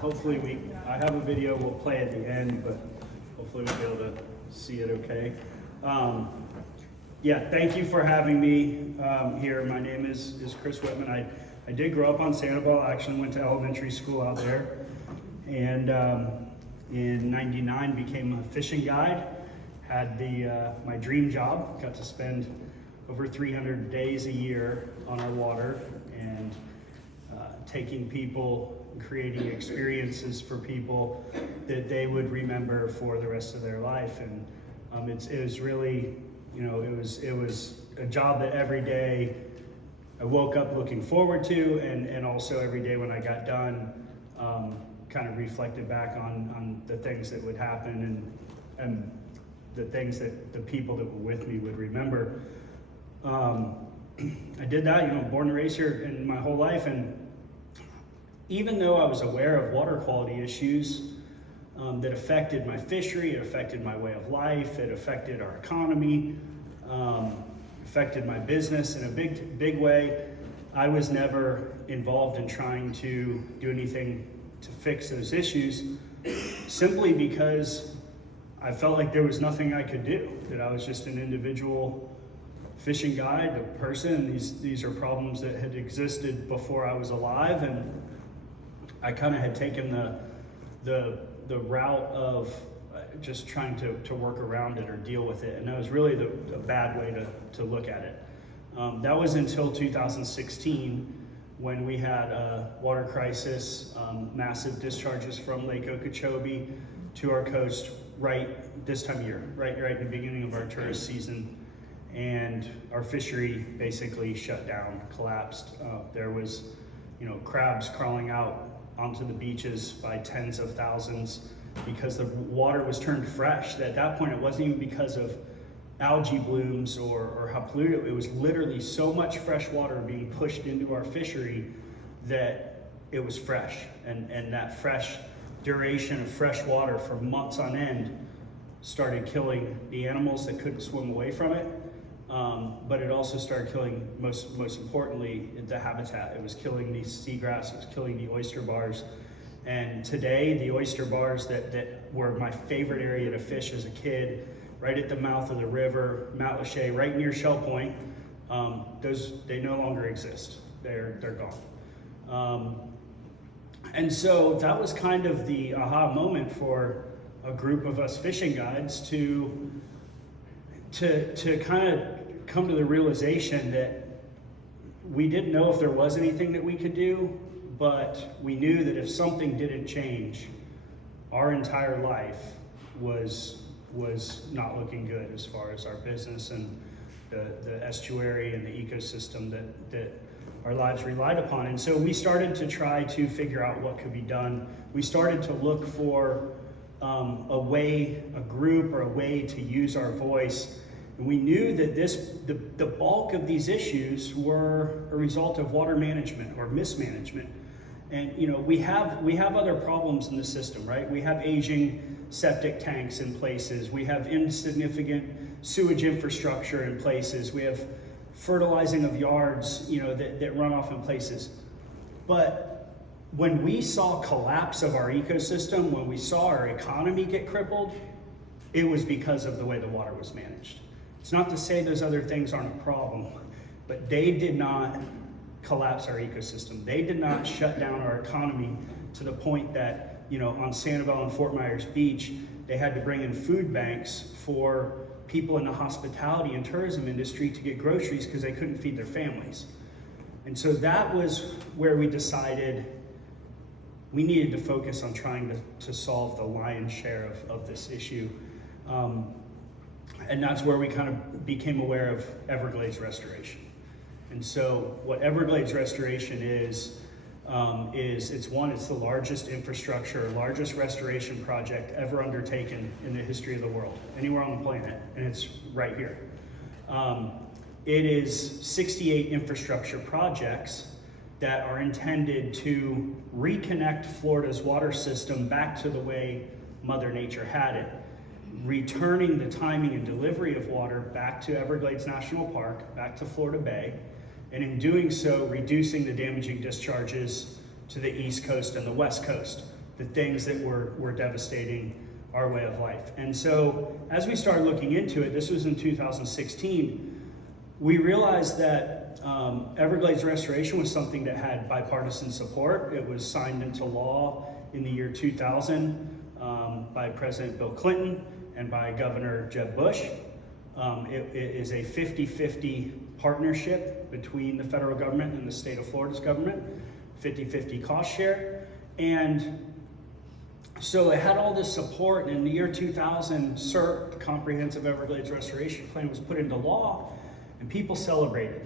Hopefully I have a video we'll play at the end, but hopefully we'll be able to see it okay. Yeah, thank you for having me here. My name is Chris Wittman. I did grow up on Sanibel. I actually went to elementary school out there. And in '99 became a fishing guide. Had my dream job. Got to spend over 300 days a year on our water and taking people, creating experiences for people that they would remember for the rest of their life. And it was really, it was a job that every day I woke up looking forward to, and also every day when I got done, kind of reflected back on the things that would happen and the things that the people that were with me would remember. I did that, born and raised here in my whole life, and even though I was aware of water quality issues that affected my fishery, it affected my way of life, it affected our economy, affected my business in a big way, I was never involved in trying to do anything to fix those issues, simply because I felt like there was nothing I could do, that I was just an individual fishing guide, a person. These are problems that had existed before I was alive, and I kind of had taken the route of just trying to work around it or deal with it, and that was really a bad way to look at it. That was until 2016, when we had a water crisis, massive discharges from Lake Okeechobee to our coast right this time of year, right at the beginning of our tourist season, and our fishery basically shut down, collapsed. There was, crabs crawling out onto the beaches by tens of thousands because the water was turned fresh. At that point, it wasn't even because of algae blooms or how polluted it was. Literally so much fresh water being pushed into our fishery that it was fresh, and that fresh duration of fresh water for months on end started killing the animals that couldn't swim away from it. But it also started killing, most importantly, the habitat. It was killing the seagrass, it was killing the oyster bars. And today, the oyster bars that were my favorite area to fish as a kid, right at the mouth of the river, Mount Lachey, right near Shell Point, they no longer exist. They're gone. And so that was kind of the aha moment for a group of us fishing guides to kind of come to the realization that we didn't know if there was anything that we could do, but we knew that if something didn't change, our entire life was not looking good as far as our business and the estuary and the ecosystem that our lives relied upon. And so we started to try to figure out what could be done. We started to look for a group or a way to use our voice. And we knew that the bulk of these issues were a result of water management or mismanagement. And we have other problems in the system, right? We have aging septic tanks in places. We have insignificant sewage infrastructure in places. We have fertilizing of yards, that run off in places. But when we saw collapse of our ecosystem, when we saw our economy get crippled, it was because of the way the water was managed. It's not to say those other things aren't a problem, but they did not collapse our ecosystem. They did not shut down our economy to the point that, on Sanibel and Fort Myers Beach, they had to bring in food banks for people in the hospitality and tourism industry to get groceries because they couldn't feed their families. And so that was where we decided we needed to focus on trying to solve the lion's share of this issue. And that's where we kind of became aware of Everglades restoration. And so what Everglades restoration is it's the largest infrastructure, largest restoration project ever undertaken in the history of the world, anywhere on the planet, and it's right here. It is 68 infrastructure projects that are intended to reconnect Florida's water system back to the way Mother Nature had it, returning the timing and delivery of water back to Everglades National Park, back to Florida Bay, and in doing so, reducing the damaging discharges to the East Coast and the West Coast. the things that were devastating our way of life. And so as we started looking into it, this was in 2016, we realized that Everglades restoration was something that had bipartisan support. It was signed into law in the year 2000 by President Bill Clinton and by Governor Jeb Bush. It is a 50-50 partnership between the federal government and the state of Florida's government, 50-50 cost share. And so it had all this support, and in the year 2000, CERP, the Comprehensive Everglades Restoration Plan, was put into law, and people celebrated.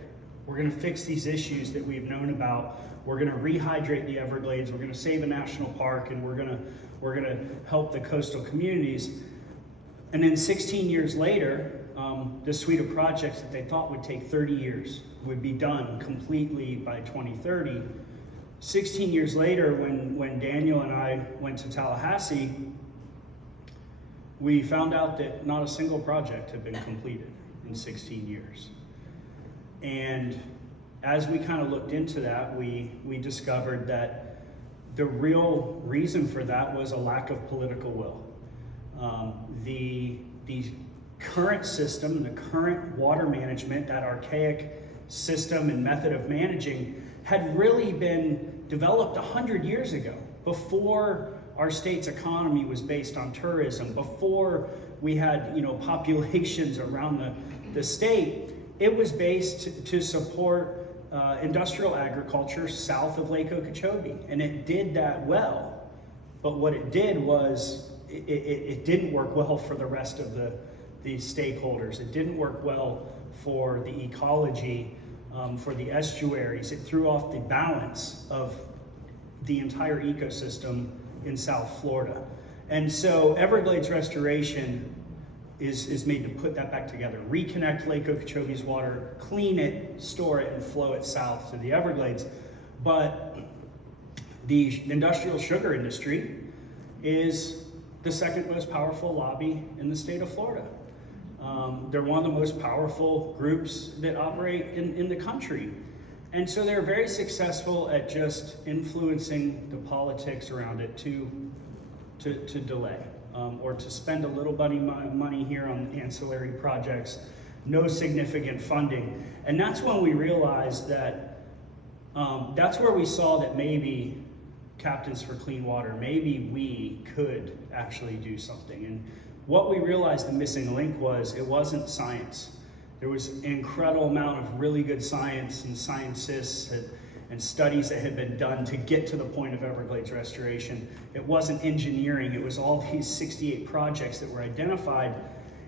We're gonna fix these issues that we've known about. We're gonna rehydrate the Everglades, we're gonna save a national park, and we're gonna help the coastal communities. And then 16 years later, this suite of projects that they thought would take 30 years would be done completely by 2030. 16 years later, when Daniel and I went to Tallahassee, we found out that not a single project had been completed in 16 years. And as we kind of looked into that, we discovered that the real reason for that was a lack of political will. The current system, the current water management, that archaic system and method of managing had really been developed 100 years ago, before our state's economy was based on tourism, before we had populations around the state. It was based to support industrial agriculture south of Lake Okeechobee, and it did that well. But what it did was it didn't work well for the rest of the stakeholders. It didn't work well for the ecology, for the estuaries. It threw off the balance of the entire ecosystem in South Florida. And so Everglades restoration is made to put that back together, reconnect Lake Okeechobee's water, clean it, store it, and flow it south to the Everglades. But the industrial sugar industry is the second most powerful lobby in the state of Florida. They're one of the most powerful groups that operate in the country. And so they're very successful at just influencing the politics around it to delay, or to spend a little money here on ancillary projects, no significant funding. And that's when we realized that, that's where we saw that maybe Captains for Clean Water, maybe we could actually do something. And what we realized the missing link was, it wasn't science. There was an incredible amount of really good science and scientists and studies that had been done to get to the point of Everglades restoration. It wasn't engineering, it was all these 68 projects that were identified.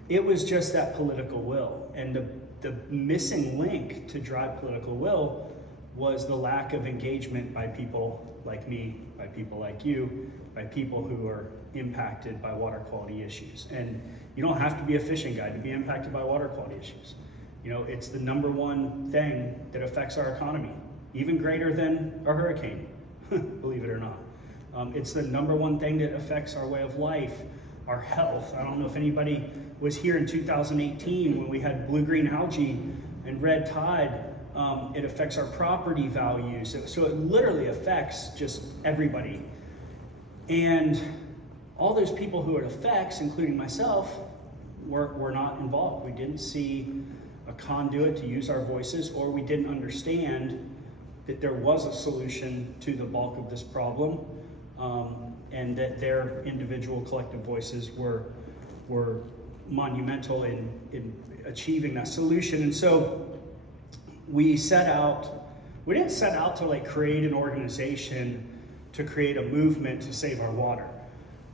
It was just that political will. And the missing link to drive political will was the lack of engagement by people like me, by people like you, by people who are impacted by water quality issues. And you don't have to be a fishing guide to be impacted by water quality issues. It's the #1 thing that affects our economy, even greater than a hurricane, believe it or not. It's the #1 thing that affects our way of life, our health. I don't know if anybody was here in 2018 when we had blue-green algae and red tide. It affects our property values. So it literally affects just everybody. And all those people who it affects, including myself, were not involved. We didn't see a conduit to use our voices, or we didn't understand that there was a solution to the bulk of this problem, and that their individual collective voices were monumental in achieving that solution. And so we didn't set out to create an organization to create a movement to save our water.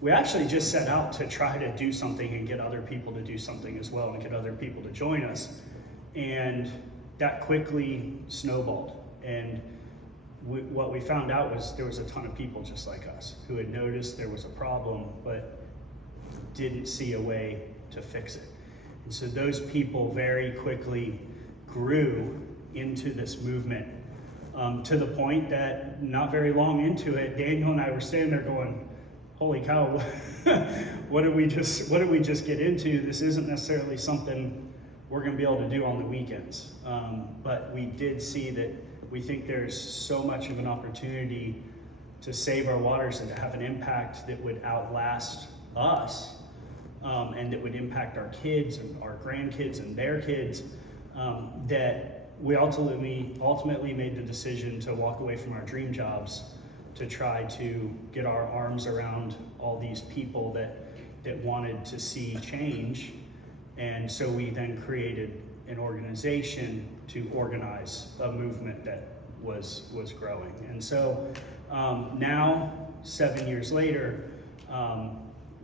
We actually just set out to try to do something and get other people to do something as well, and get other people to join us. And that quickly snowballed. And what we found out was there was a ton of people just like us who had noticed there was a problem, but didn't see a way to fix it. And so those people very quickly grew into this movement, to the point that not very long into it, Daniel and I were standing there going, holy cow, what did we just get into? This isn't necessarily something we're gonna be able to do on the weekends. But we did see that we think there's so much of an opportunity to save our waters and to have an impact that would outlast us, and that would impact our kids and our grandkids and their kids, that we ultimately made the decision to walk away from our dream jobs to try to get our arms around all these people that wanted to see change. And so we then created an organization to organize a movement that was growing. And so now, 7 years later,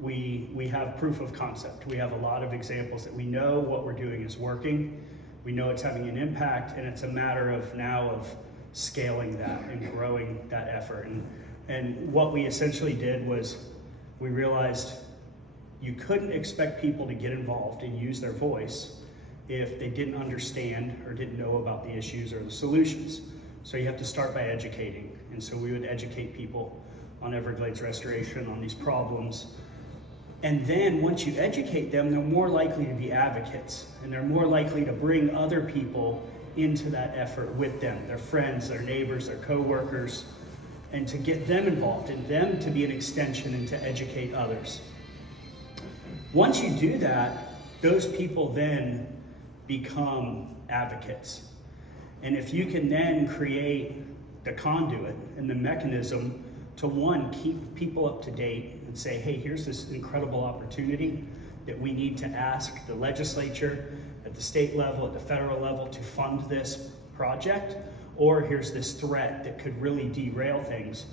we have proof of concept. We have a lot of examples that we know what we're doing is working. We know it's having an impact, and it's a matter of now of scaling that and growing that effort. And what we essentially did was we realized you couldn't expect people to get involved and use their voice if they didn't understand or didn't know about the issues or the solutions. So you have to start by educating. And so we would educate people on Everglades restoration, on these problems. And then once you educate them, they're more likely to be advocates, and they're more likely to bring other people into that effort with them, their friends, their neighbors, their coworkers, and to get them involved and them to be an extension and to educate others. Once you do that, those people then become advocates. And if you can then create the conduit and the mechanism to, one, keep people up to date and say, hey, here's this incredible opportunity that we need to ask the legislature at the state level, at the federal level to fund this project, or here's this threat that could really derail things.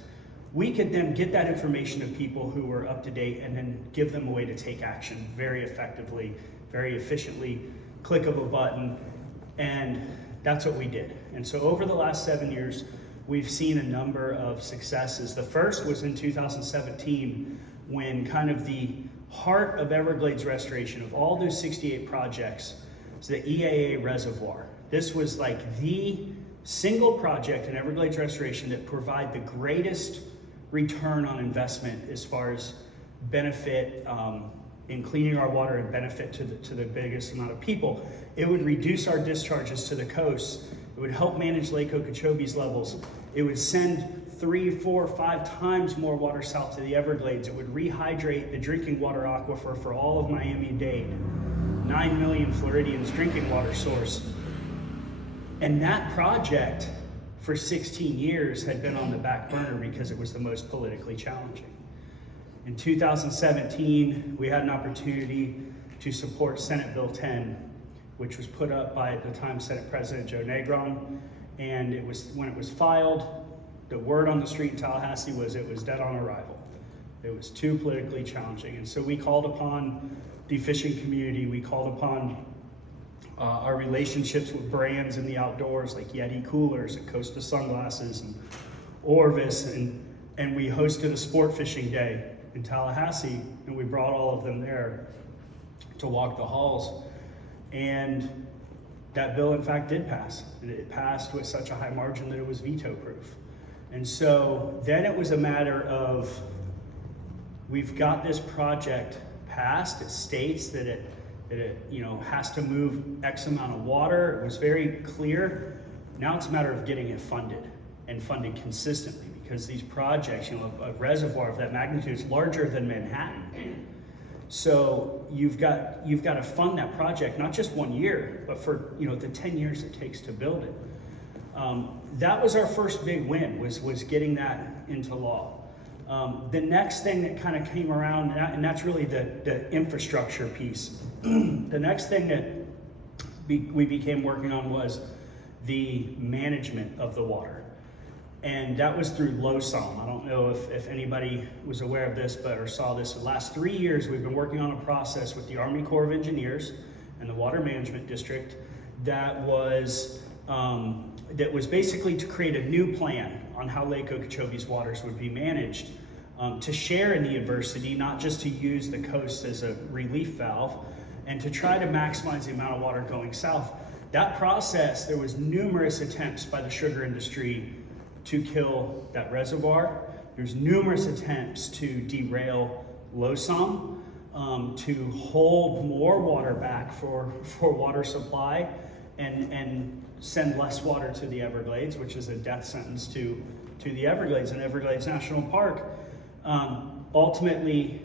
We could then get that information to people who are up to date and then give them a way to take action very effectively, very efficiently, click of a button, and that's what we did. And so over the last 7 years, we've seen a number of successes. The first was in 2017, when kind of the heart of Everglades restoration, of all those 68 projects, is the EAA reservoir. This was like the single project in Everglades restoration that provide the greatest return on investment as far as benefit in cleaning our water and benefit to the biggest amount of people. It would reduce our discharges to the coast. It would help manage Lake Okeechobee's levels. It would send 3, 4, 5 times more water south to the Everglades. It would rehydrate the drinking water aquifer for all of Miami-Dade, 9 million Floridians' drinking water source. And that project for 16 years had been on the back burner because it was the most politically challenging. In 2017, we had an opportunity to support Senate Bill 10, which was put up by, at the time, Senate President Joe Negron. And it was, when it was filed, the word on the street in Tallahassee was it was dead on arrival. It was too politically challenging. And so we called upon the fishing community, we called upon our relationships with brands in the outdoors like Yeti coolers and Costa sunglasses and Orvis, and we hosted a sport fishing day in Tallahassee, and we brought all of them there to walk the halls. And that bill, in fact, did pass. It passed with such a high margin that it was veto-proof. And so then it was a matter of, we've got this project passed. It states that it has to move X amount of water. It was very clear. Now it's a matter of getting it funded and funded consistently, because these projects, a reservoir of that magnitude is larger than Manhattan. So you've got to fund that project, not just 1 year, but for the 10 years it takes to build it. That was our first big win, was getting that into law. The next thing that kind of came around, and that's really the infrastructure piece. The next thing that we became working on was the management of the water. And that was through LOSOM. I don't know if anybody was aware of this, or saw this. The last 3 years, we've been working on a process with the Army Corps of Engineers and the Water Management District that was basically to create a new plan on how Lake Okeechobee's waters would be managed, to share in the adversity, not just to use the coast as a relief valve, and to try to maximize the amount of water going south. That process, there was numerous attempts by the sugar industry to kill that reservoir. There's numerous attempts to derail LOSOM, to hold more water back for water supply and send less water to the Everglades, which is a death sentence to to the Everglades and Everglades National Park. Ultimately,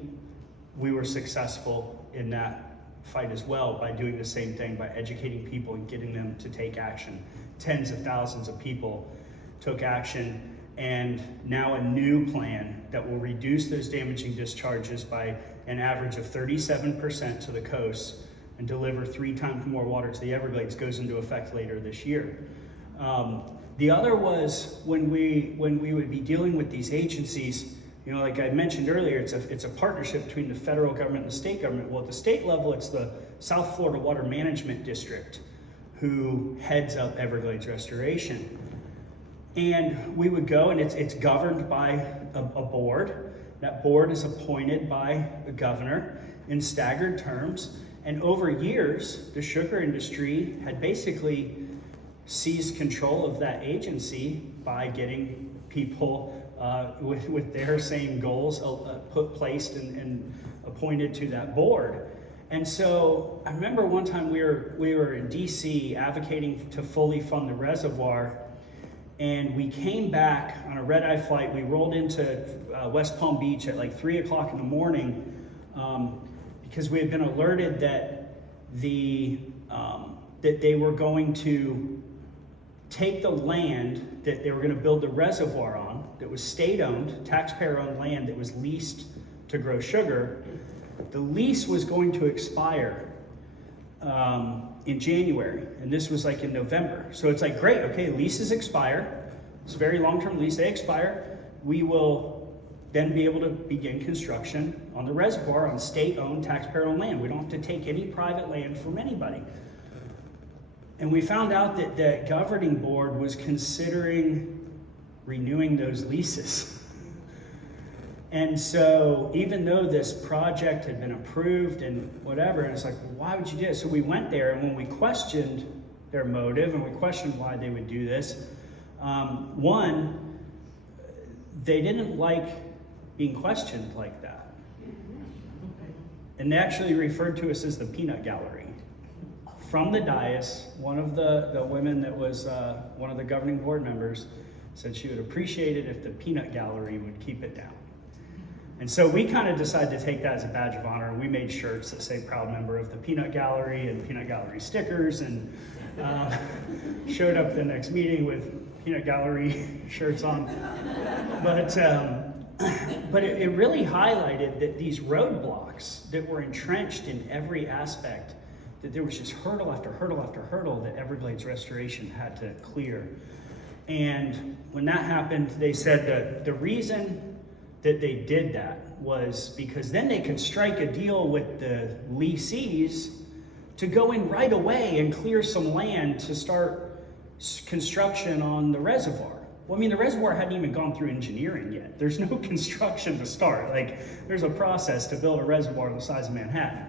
we were successful in that fight as well by doing the same thing, by educating people and getting them to take action. Tens of thousands of people took action, and now a new plan that will reduce those damaging discharges by an average of 37% to the coast and deliver 3 times more water to the Everglades goes into effect later this year. The other was when we would be dealing with these agencies, you know, like I mentioned earlier, it's a partnership between the federal government and the state government. Well, at the state level, it's the South Florida Water Management District who heads up Everglades restoration. And we would go, and it's governed by a board. That board is appointed by the governor in staggered terms. And over years, the sugar industry had basically seized control of that agency by getting people with their same goals placed and appointed to that board. And so I remember one time we were in DC advocating to fully fund the reservoir, and we came back on a red-eye flight. We rolled into West Palm Beach at like 3 o'clock in the morning because we had been alerted that that they were going to take the land that they were going to build the reservoir on, that was state-owned, taxpayer-owned land that was leased to grow sugar. The lease was going to expire in January, and this was like in November. So it's like, great, okay, leases expire. It's a very long-term lease, they expire. We will then be able to begin construction on the reservoir on state-owned, taxpayer-owned land. We don't have to take any private land from anybody. And we found out that the governing board was considering renewing those leases. And so even though this project had been approved and whatever, and it's like, well, why would you do it? So we went there, and when we questioned their motive and we questioned why they would do this, one, they didn't like being questioned like that. And they actually referred to us as the peanut gallery. From the dais, one of the women that was one of the governing board members said she would appreciate it if the peanut gallery would keep it down. And so we kind of decided to take that as a badge of honor. We made shirts that say proud member of the peanut gallery and peanut gallery stickers, and showed up the next meeting with peanut gallery shirts on. But it really highlighted that these roadblocks that were entrenched in every aspect, that there was just hurdle after hurdle after hurdle that Everglades Restoration had to clear. And when that happened, they said that the reason that they did that was because then they could strike a deal with the leasees to go in right away and clear some land to start construction on the reservoir. Well, I mean, the reservoir hadn't even gone through engineering yet. There's no construction to start. Like, there's a process to build a reservoir the size of Manhattan.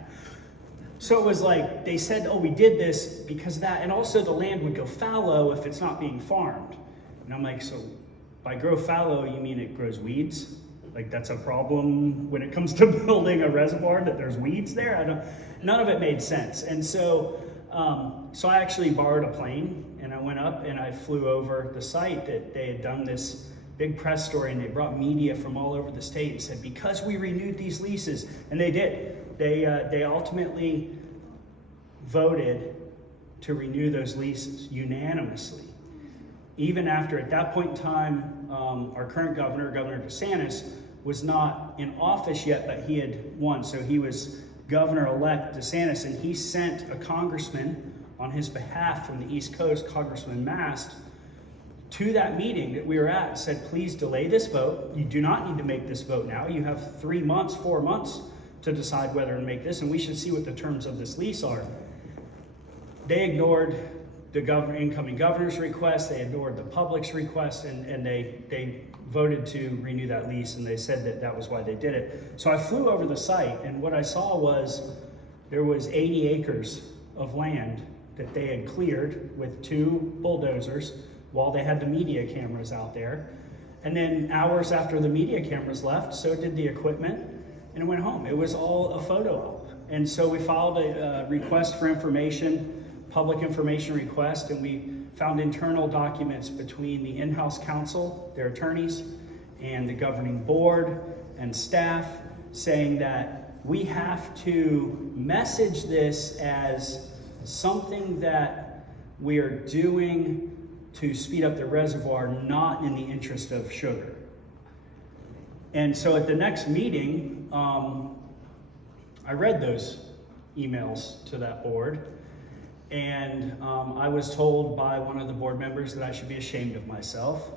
So it was like, they said, oh, we did this because of that, and also the land would go fallow if it's not being farmed. And I'm like, so by grow fallow, you mean it grows weeds? Like, that's a problem when it comes to building a reservoir, that there's weeds there? None of it made sense. And so, so I actually borrowed a plane, and I went up and I flew over the site that they had done this big press story, and they brought media from all over the state and said, because we renewed these leases, and they did. They ultimately voted to renew those leases unanimously. Even after, at that point in time, our current governor, Governor DeSantis, was not in office yet, but he had won. So he was Governor-elect DeSantis, and he sent a congressman on his behalf from the East Coast, Congressman Mast, to that meeting that we were at, and said, please delay this vote. You do not need to make this vote now. You have 3 months, 4 months to decide whether to make this, and we should see what the terms of this lease are. They ignored the incoming governor's request, they ignored the public's request, and they voted to renew that lease, and they said that that was why they did it. So I flew over the site, and what I saw was there was 80 acres of land that they had cleared with 2 bulldozers while they had the media cameras out there. And then hours after the media cameras left, so did the equipment, and it went home. It was all a photo op. And so we filed a request for information, public information request, and we found internal documents between the in-house counsel, their attorneys, and the governing board and staff saying that we have to message this as something that we are doing to speed up the reservoir, not in the interest of sugar. And so at the next meeting, I read those emails to that board, and I was told by one of the board members that I should be ashamed of myself.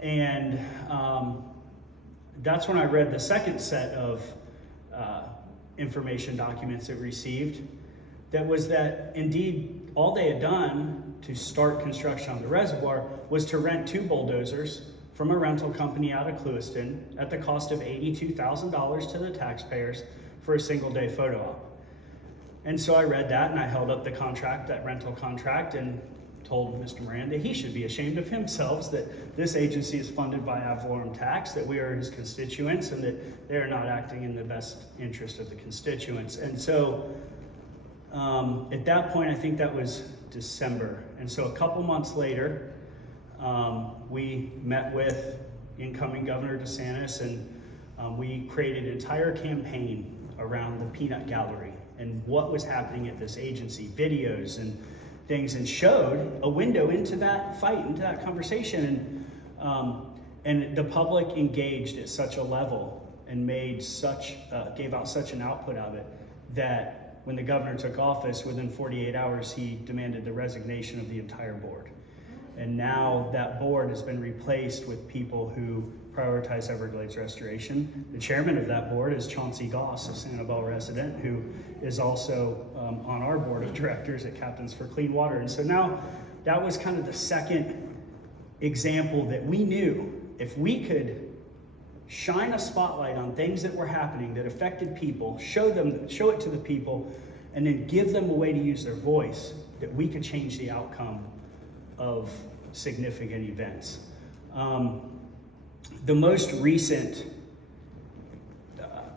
And that's when I read the second set of information documents it received. That was that indeed all they had done to start construction on the reservoir was to rent 2 bulldozers from a rental company out of Clewiston at the cost of $82,000 to the taxpayers for a single day photo op. And so I read that and I held up the contract, that rental contract, and told Mr. Miranda he should be ashamed of himself, that this agency is funded by ad valorem tax, that we are his constituents, and that they are not acting in the best interest of the constituents. And so at that point, I think that was December. And so a couple months later, we met with incoming Governor DeSantis, and we created an entire campaign around the peanut gallery and what was happening at this agency, videos and things, and showed a window into that fight, into that conversation. And the public engaged at such a level and gave out such an output of it that when the governor took office, within 48 hours, he demanded the resignation of the entire board. And now that board has been replaced with people who prioritize Everglades restoration. The chairman of that board is Chauncey Goss, a Sanibel resident, who is also on our board of directors at Captains for Clean Water. And so now that was kind of the second example that we knew if we could shine a spotlight on things that were happening that affected people, show it to the people, and then give them a way to use their voice, that we could change the outcome of significant events. The most recent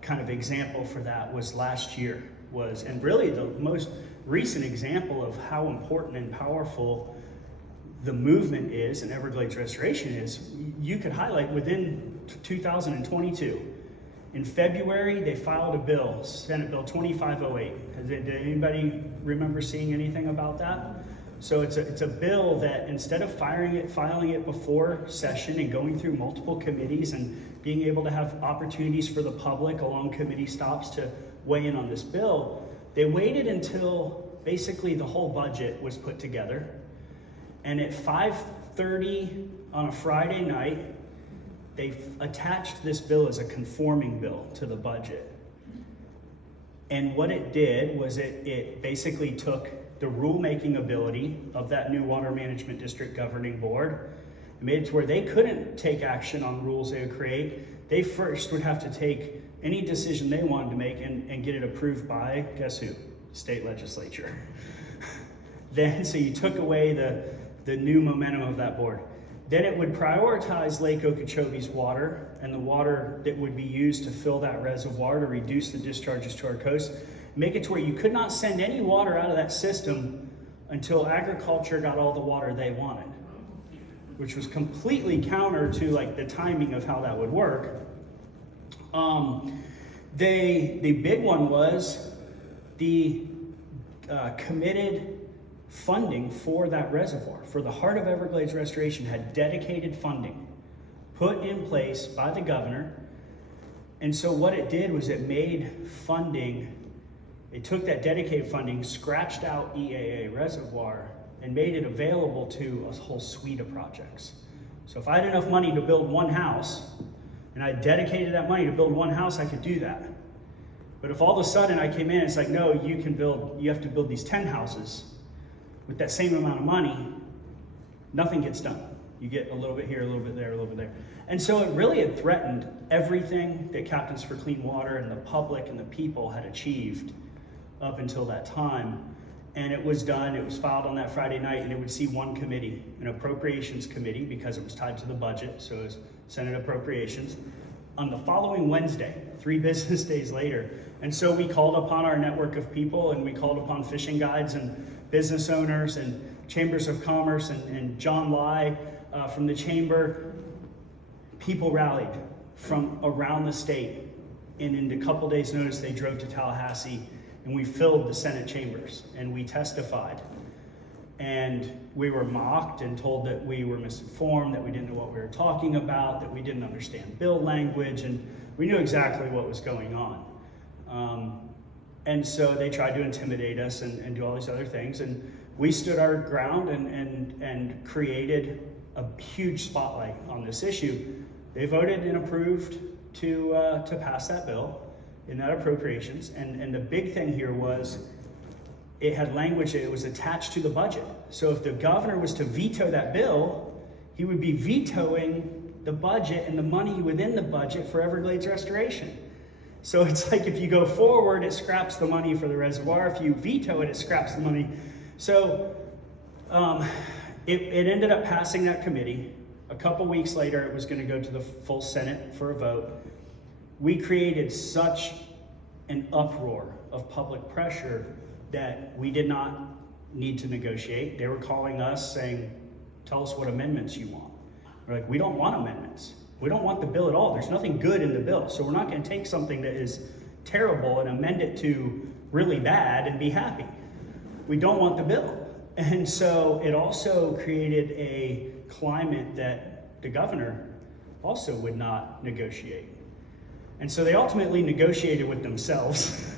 kind of example for that was last year, and really the most recent example of how important and powerful the movement is and Everglades restoration is. You could highlight within 2022. In February, they filed a bill, Senate Bill 2508. Did anybody remember seeing anything about that? So it's a bill that instead of filing it before session and going through multiple committees and being able to have opportunities for the public along committee stops to weigh in on this bill, they waited until basically the whole budget was put together. And at 5:30 on a Friday night, they attached this bill as a conforming bill to the budget. And what it did was it basically took the rulemaking ability of that new water management district governing board, and made it to where they couldn't take action on rules they would create. They first would have to take any decision they wanted to make and get it approved by, guess who? State legislature. So you took away the new momentum of that board. Then it would prioritize Lake Okeechobee's water and the water that would be used to fill that reservoir to reduce the discharges to our coast, make it to where you could not send any water out of that system until agriculture got all the water they wanted, which was completely counter to like the timing of how that would work. The big one was the committed funding for that reservoir, for the Heart of Everglades Restoration, had dedicated funding put in place by the governor. And so what it did was it made funding, it took that dedicated funding, scratched out EAA reservoir, and made it available to a whole suite of projects. So if I had enough money to build one house, and I dedicated that money to build one house, I could do that. But if all of a sudden I came in, it's like, no, you have to build these 10 houses with that same amount of money, nothing gets done. You get a little bit here, a little bit there, a little bit there. And so it really had threatened everything that Captains for Clean Water and the public and the people had achieved up until that time. And it was done, it was filed on that Friday night, and it would see one committee, an appropriations committee, because it was tied to the budget, so it was Senate Appropriations, on the following Wednesday, 3 business days later. And so we called upon our network of people, and we called upon fishing guides and business owners and chambers of commerce and John Lai from the chamber, people rallied from around the state. And in a couple days' notice, they drove to Tallahassee, and we filled the Senate chambers, and we testified. And we were mocked and told that we were misinformed, that we didn't know what we were talking about, that we didn't understand bill language, and we knew exactly what was going on. And so they tried to intimidate us and do all these other things, and we stood our ground and created a huge spotlight on this issue. They voted and approved to pass that bill in that appropriations, and the big thing here was it had language that it was attached to the budget. So if the governor was to veto that bill, he would be vetoing the budget and the money within the budget for Everglades restoration. So it's like if you go forward, it scraps the money for the reservoir. If you veto it, it scraps the money. So it ended up passing that committee. A couple weeks later, it was going to go to the full Senate for a vote. We created such an uproar of public pressure that we did not need to negotiate. They were calling us saying, tell us what amendments you want. We're like, we don't want amendments. We don't want the bill at all. There's nothing good in the bill. So we're not going to take something that is terrible and amend it to really bad and be happy. We don't want the bill. And so it also created a climate that the governor also would not negotiate. And so they ultimately negotiated with themselves,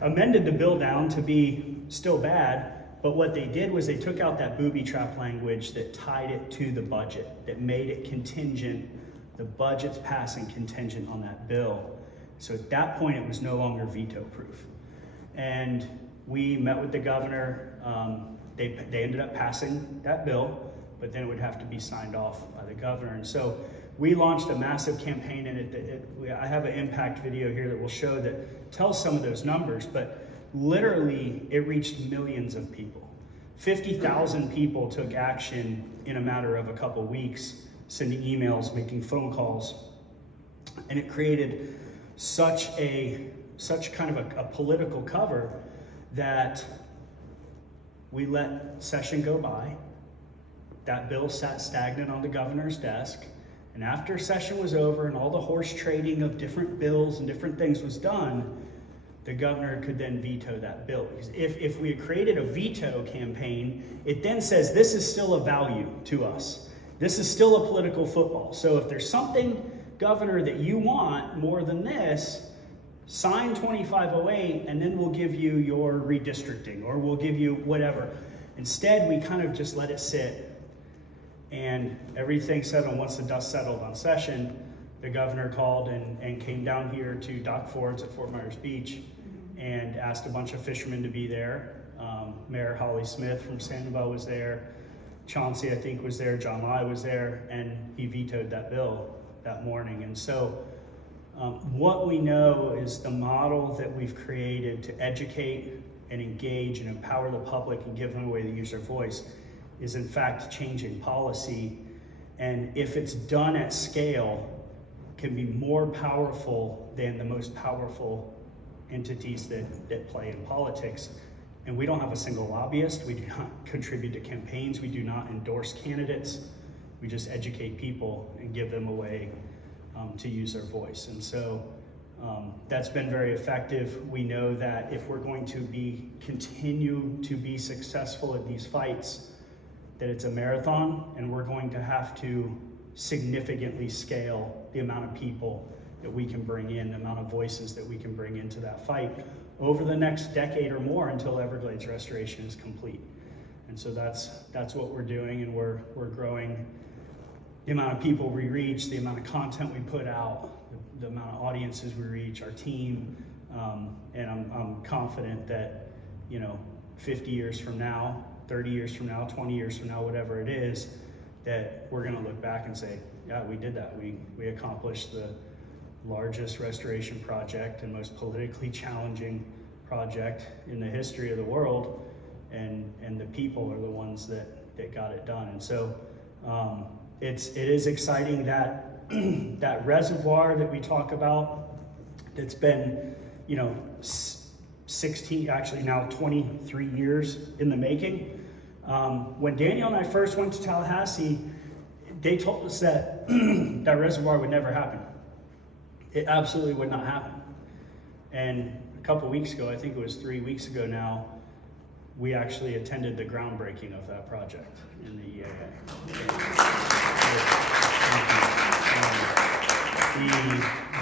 amended the bill down to be still bad, but what they did was they took out that booby trap language that tied it to the budget, that made it contingent, the budget's passing contingent on that bill. So at that point, it was no longer veto proof. And we met with the governor. They ended up passing that bill, but then it would have to be signed off by the governor. And so we launched a massive campaign, and I have an impact video here that will show that tells some of those numbers, but literally it reached millions of people. 50,000 people took action in a matter of a couple weeks, sending emails, making phone calls, and it created such kind of a political cover that we let session go by. That bill sat stagnant on the governor's desk. And after session was over and all the horse trading of different bills and different things was done, the governor could then veto that bill. Because if we had created a veto campaign, it then says this is still a value to us. This is still a political football. So if there's something, governor, that you want more than this, sign 2508 and then we'll give you your redistricting or we'll give you whatever. Instead, we kind of just let it sit. And everything settled. Once the dust settled on session, the governor called and came down here to Dock Ford's at Fort Myers Beach and asked a bunch of fishermen to be there. Mayor Holly Smith from Sandoval was there. Chauncey, I think, was there. John Lai was there, and he vetoed that bill that morning. And so what we know is the model that we've created to educate and engage and empower the public and give them a way to use their voice is in fact changing policy, and if it's done at scale, can be more powerful than the most powerful entities that play in politics. And we don't have a single lobbyist, we do not contribute to campaigns, we do not endorse candidates, we just educate people and give them a way to use their voice. And so that's been very effective. We know that if we're going to continue to be successful at these fights, that it's a marathon, and we're going to have to significantly scale the amount of people that we can bring in, the amount of voices that we can bring into that fight over the next decade or more until Everglades restoration is complete. And so that's what we're doing, and we're growing the amount of people we reach, the amount of content we put out, the amount of audiences we reach, our team, and I'm confident that 50 years from now, 30 years from now, 20 years from now, whatever it is, that we're gonna look back and say, yeah, we did that. We accomplished the largest restoration project and most politically challenging project in the history of the world, and the people are the ones that got it done. And so it is exciting that that reservoir that we talk about, that's been 16, actually now 23 years in the making. When Daniel and I first went to Tallahassee, they told us that that reservoir would never happen. It absolutely would not happen. And a couple weeks ago, I think it was 3 weeks ago now, we actually attended the groundbreaking of that project in the EAA.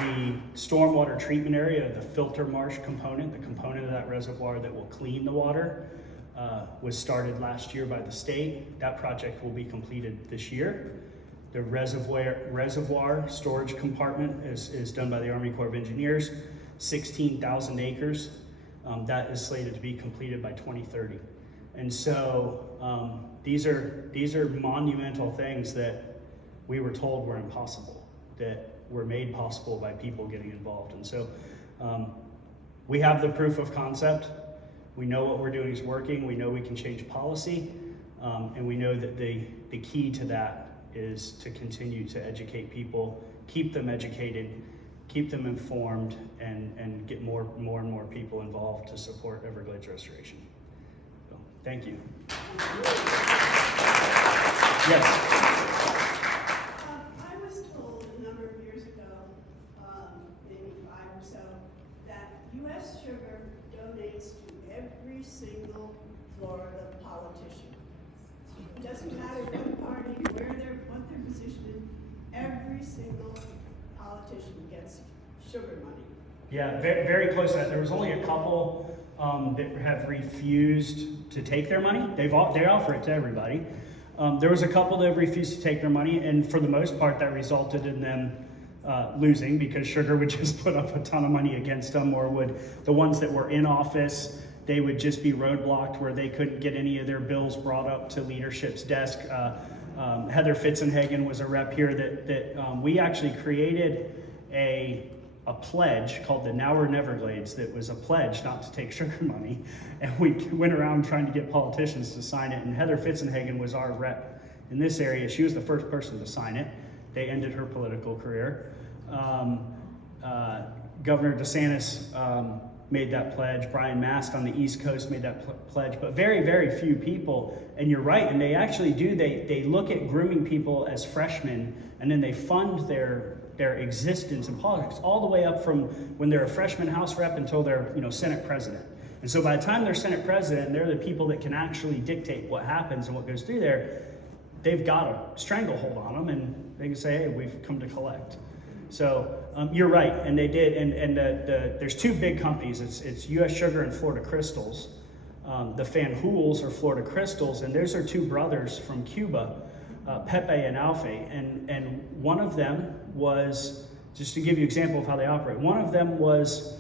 The stormwater treatment area, the filter marsh component, the component of that reservoir that will clean the water, was started last year by the state. That project will be completed this year. The reservoir storage compartment is done by the Army Corps of Engineers, 16,000 acres. That is slated to be completed by 2030. And so these are monumental things that we were told were impossible, that were made possible by people getting involved. And so we have the proof of concept. We know what we're doing is working. We know we can change policy. And we know that the key to that is to continue to educate people, keep them educated, keep them informed, and get more and more people involved to support Everglades restoration. So, thank you. Yes. I was told a number of years ago, maybe 5 or so, that U.S. Sugar donates to every single Florida politician. It doesn't matter what party, what their position is, every single politician gets sugar money. Yeah, very, very close to that. There was only a couple that have refused to take their money. They offer it to everybody. There was a couple that have refused to take their money, and for the most part, that resulted in them losing, because sugar would just put up a ton of money against them, or would the ones that were in office, they would just be roadblocked where they couldn't get any of their bills brought up to leadership's desk. Heather Fitzenhagen was a rep here that we actually created a pledge called the Now or Neverglades that was a pledge not to take sugar money. And we went around trying to get politicians to sign it. And Heather Fitzenhagen was our rep in this area. She was the first person to sign it. They ended her political career. Governor DeSantis made that pledge. Brian Mast on the East Coast made that pledge, but very, very few people. And you're right, and they actually do, they look at grooming people as freshmen, and then they fund their existence in politics all the way up from when they're a freshman House rep until they're Senate president. And so by the time they're Senate president, they're the people that can actually dictate what happens and what goes through there. They've got a stranglehold on them, and they can say, hey, we've come to collect. So you're right, and they did, and there's two big companies. It's U.S. Sugar and Florida Crystals. The Fanjul's are Florida Crystals, and those are two brothers from Cuba, Pepe and Alfie, and one of them was, just to give you an example of how they operate, one of them was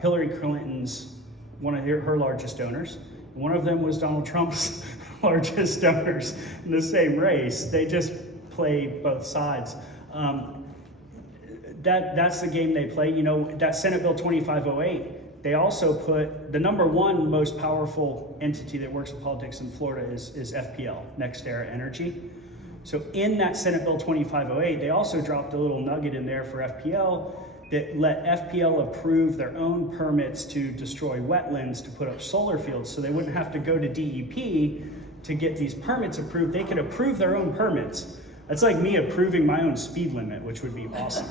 Hillary Clinton's, one of her largest donors. One of them was Donald Trump's largest donors in the same race. They just play both sides. That's the game they play. That Senate Bill 2508, they also put the number one most powerful entity that works in politics in Florida is FPL, NextEra Energy. So in that Senate Bill 2508, they also dropped a little nugget in there for FPL that let FPL approve their own permits to destroy wetlands to put up solar fields, so they wouldn't have to go to DEP to get these permits approved. They could approve their own permits. That's like me approving my own speed limit, which would be awesome.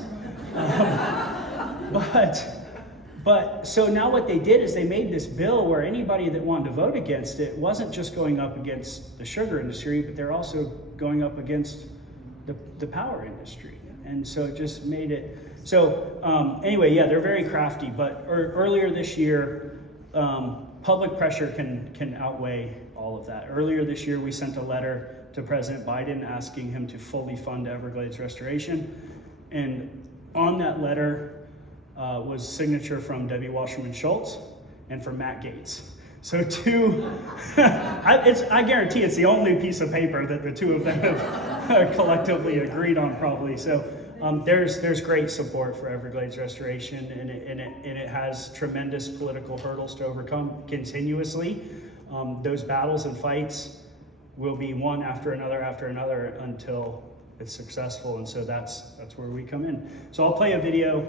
But so now what they did is they made this bill where anybody that wanted to vote against it wasn't just going up against the sugar industry, but they're also going up against the power industry. And so it just made it, so anyway, yeah, they're very crafty, but earlier this year, public pressure can outweigh all of that. Earlier this year, we sent a letter to President Biden asking him to fully fund Everglades restoration. And on that letter was signature from Debbie Wasserman Schultz and from Matt Gaetz. So I guarantee it's the only piece of paper that the two of them have collectively agreed on, probably. So there's great support for Everglades restoration, and it has tremendous political hurdles to overcome continuously. Those battles and fights will be one after another until it's successful, and so that's where we come in. So I'll play a video.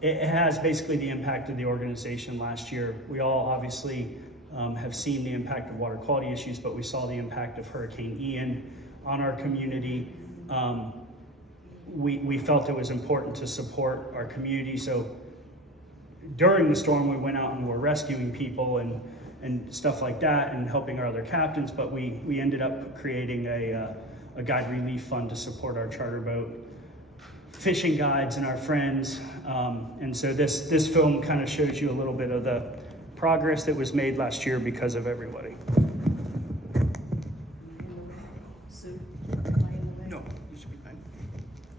It has basically the impact of the organization last year. We all obviously have seen the impact of water quality issues, but we saw the impact of Hurricane Ian on our community. We felt it was important to support our community. So during the storm, we went out and were rescuing people and stuff like that and helping our other captains, but we ended up creating a guide relief fund to support our charter boat fishing guides and our friends. And so this film kind of shows you a little bit of the progress that was made last year because of everybody. No, you should be fine.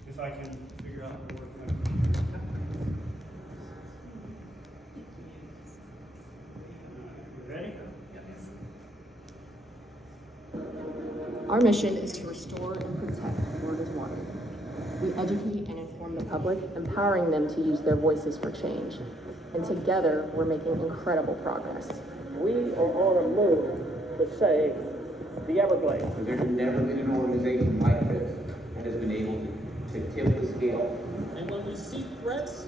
If I can figure out how to work my computer. You ready? Our mission is to restore and protect Florida's water. We educate and inform the public, empowering them to use their voices for change. And together, we're making incredible progress. We are on a move to save the Everglades. There's never been an organization like this that has been able to tip the scale. And when we see threats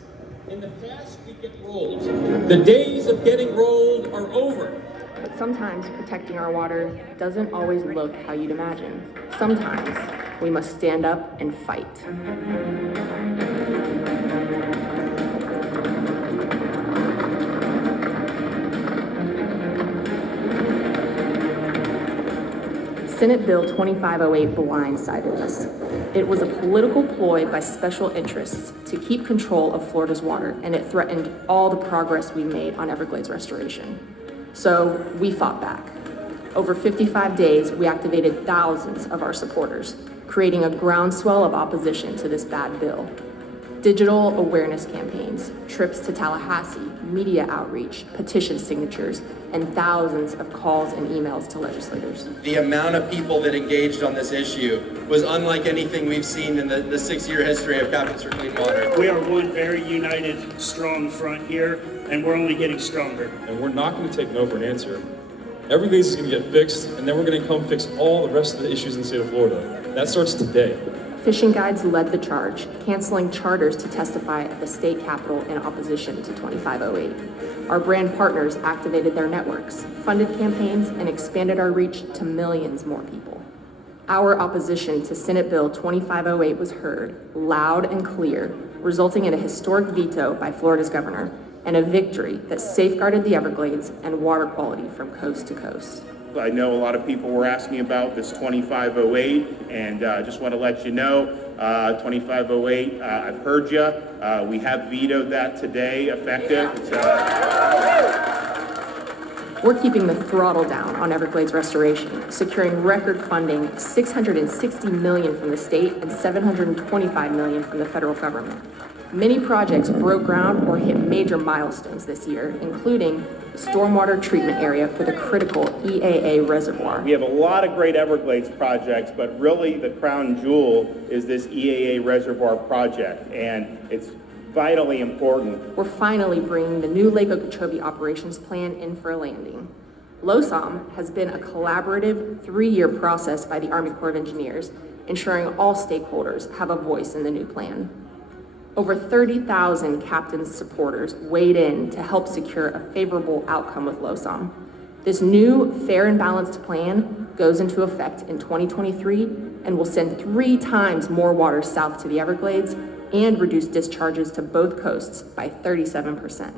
in the past, we get rolled. The days of getting rolled are over. But sometimes protecting our water doesn't always look how you'd imagine. Sometimes we must stand up and fight. Senate Bill 2508 blindsided us. It was a political ploy by special interests to keep control of Florida's water, and it threatened all the progress we made on Everglades restoration. So we fought back. Over 55 days, we activated thousands of our supporters, creating a groundswell of opposition to this bad bill. Digital awareness campaigns, trips to Tallahassee, media outreach, petition signatures, and thousands of calls and emails to legislators. The amount of people that engaged on this issue was unlike anything we've seen in the 6-year history of Captains for Clean Water. We are one very united, strong front here, and we're only getting stronger. And we're not going to take no for an answer. Everglades is going to get fixed, and then we're going to come fix all the rest of the issues in the state of Florida. That starts today. Fishing guides led the charge, canceling charters to testify at the state capitol in opposition to 2508. Our brand partners activated their networks, funded campaigns, and expanded our reach to millions more people. Our opposition to Senate Bill 2508 was heard, loud and clear, resulting in a historic veto by Florida's governor and a victory that safeguarded the Everglades and water quality from coast to coast. I know a lot of people were asking about this 2508, and just want to let you know, 2508, I've heard you. We have vetoed that today, effective. We're keeping the throttle down on Everglades restoration, securing record funding, $660 million from the state and $725 million from the federal government. Many projects broke ground or hit major milestones this year, including the stormwater treatment area for the critical EAA reservoir. We have a lot of great Everglades projects, but really the crown jewel is this EAA reservoir project, and it's vitally important. We're finally bringing the new Lake Okeechobee operations plan in for a landing. LOSOM has been a collaborative 3-year process by the Army Corps of Engineers, ensuring all stakeholders have a voice in the new plan. Over 30,000 captains' supporters weighed in to help secure a favorable outcome with LOSOM. This new fair and balanced plan goes into effect in 2023 and will send 3 times more water south to the Everglades and reduce discharges to both coasts by 37%.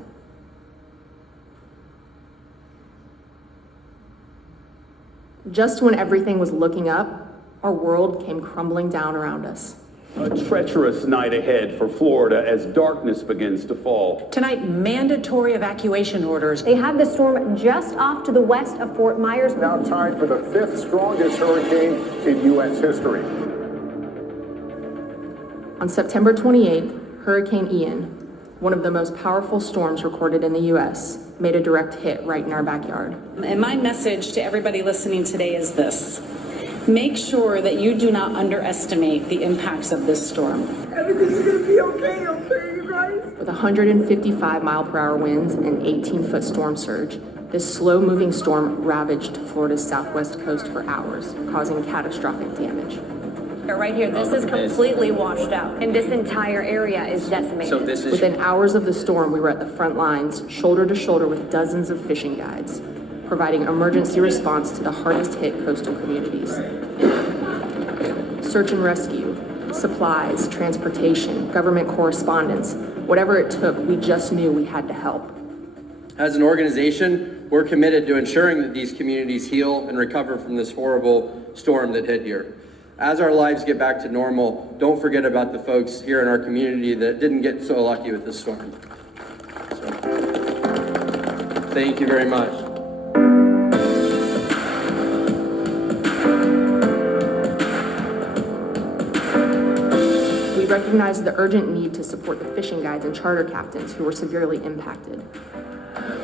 Just when everything was looking up, our world came crumbling down around us. A treacherous night ahead for Florida as darkness begins to fall. Tonight, mandatory evacuation orders. They have the storm just off to the west of Fort Myers. Now tied for the 5th strongest hurricane in U.S. history. On September 28th, Hurricane Ian, one of the most powerful storms recorded in the U.S., made a direct hit right in our backyard. And my message to everybody listening today is this. Make sure that you do not underestimate the impacts of this storm. Everything's gonna be okay, you guys? With 155-mile-per-hour winds and 18-foot storm surge, this slow-moving storm ravaged Florida's southwest coast for hours, causing catastrophic damage. Right here, this is completely washed out, and this entire area is decimated. So this is Within hours of the storm, we were at the front lines, shoulder to shoulder with dozens of fishing guides. providing emergency response to the hardest hit coastal communities. Search and rescue, supplies, transportation, government correspondence, whatever it took, we just knew we had to help. As an organization, we're committed to ensuring that these communities heal and recover from this horrible storm that hit here. As our lives get back to normal, don't forget about the folks here in our community that didn't get so lucky with this storm. So, thank you very much. We recognize the urgent need to support the fishing guides and charter captains who were severely impacted.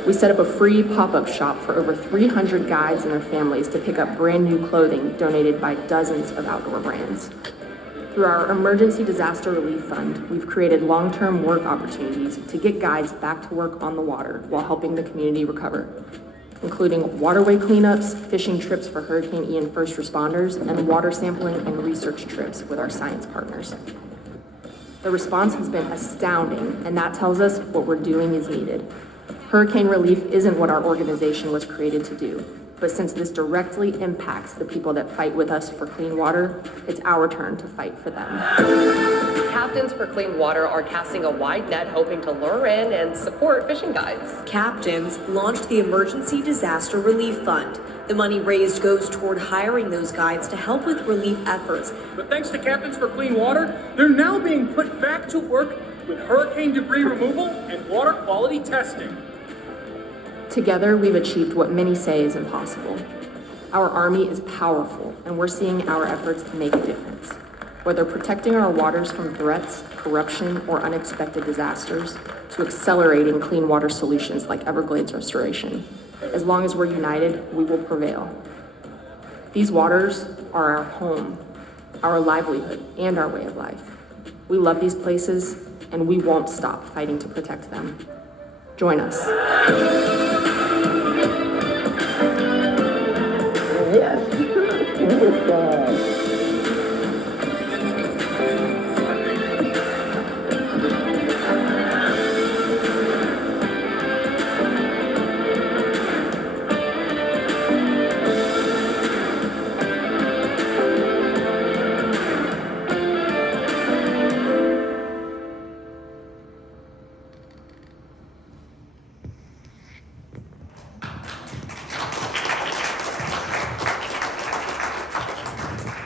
We set up a free pop-up shop for over 300 guides and their families to pick up brand new clothing donated by dozens of outdoor brands. Through our Emergency Disaster Relief Fund, we've created long-term work opportunities to get guides back to work on the water while helping the community recover, including waterway cleanups, fishing trips for Hurricane Ian first responders, and water sampling and research trips with our science partners. The response has been astounding, and that tells us what we're doing is needed. Hurricane relief isn't what our organization was created to do, but since this directly impacts the people that fight with us for clean water, it's our turn to fight for them. Captains for Clean Water are casting a wide net hoping to lure in and support fishing guides. Captains launched the Emergency Disaster Relief Fund. The money raised goes toward hiring those guides to help with relief efforts. But thanks to Captains for Clean Water, they're now being put back to work with hurricane debris removal and water quality testing. Together, we've achieved what many say is impossible. Our Army is powerful, and we're seeing our efforts make a difference. Whether protecting our waters from threats, corruption, or unexpected disasters, to accelerating clean water solutions like Everglades restoration. As long as we're united, we will prevail. These waters are our home, our livelihood, and our way of life. We love these places, and we won't stop fighting to protect them. Join us. Yes. Good job.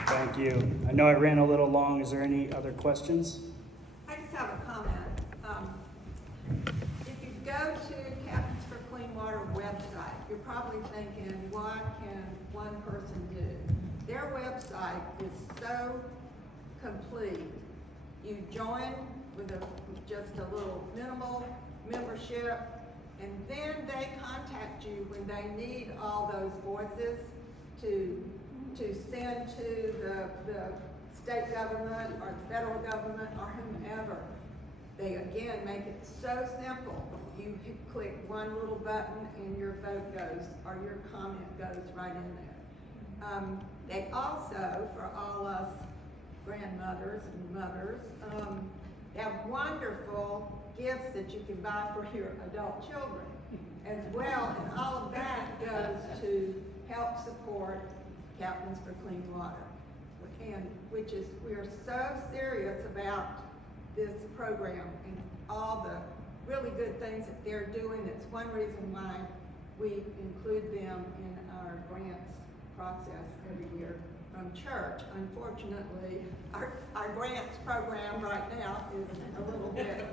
Thank you. I know I ran a little long. Is there any other questions? I just have a comment. If you go to Captains for Clean Water website, you're probably thinking, what can one person do? Their website is so complete. You join with just a little minimal membership, and then they contact you when they need all those voices to send to the state government or the federal government or whomever. They again make it so simple. You click one little button and your vote goes, or your comment goes right in there. They also, for all us grandmothers and mothers, have wonderful gifts that you can buy for your adult children as well, and all of that goes to help support Captains for Clean Water, and we are so serious about this program and all the really good things that they're doing. It's one reason why we include them in our grants process every year from church. Unfortunately, our grants program right now is a little bit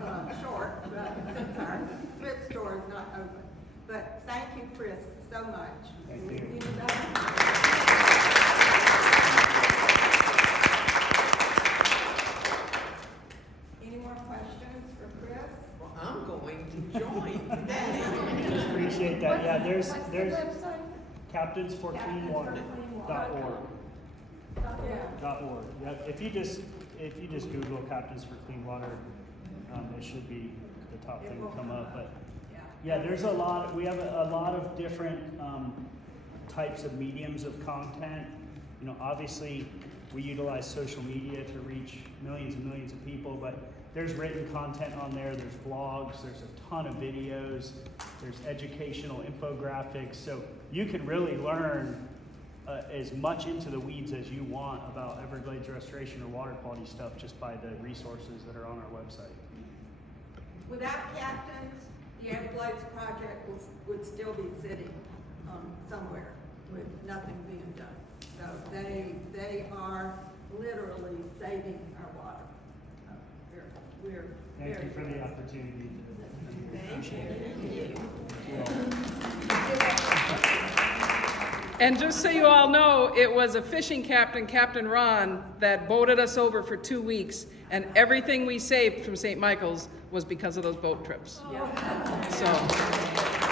short, but since our thrift store is not open. But thank you, Chris, so much. Thank you. Any more questions for Chris? Well, I'm going to join. Just appreciate that. Yeah, there's What's the website? captainsforcleanwater.org. Yeah. .org. Yep. If you just Google Captains for Clean Water, it should be the top thing to come up. But yeah, there's a lot. We have a lot of different types of mediums of content. You know, obviously we utilize social media to reach millions and millions of people, but there's written content on there, there's blogs, there's a ton of videos, there's educational infographics. So you can really learn as much into the weeds as you want about Everglades restoration or water quality stuff just by the resources that are on our website. Without captains, the Everglades project would still be sitting somewhere with nothing being done. So they are literally saving our water. We're Thank very you for the opportunity. And just so you all know, it was a fishing captain, Captain Ron, that boated us over for 2 weeks, and everything we saved from St. Michael's was because of those boat trips. So.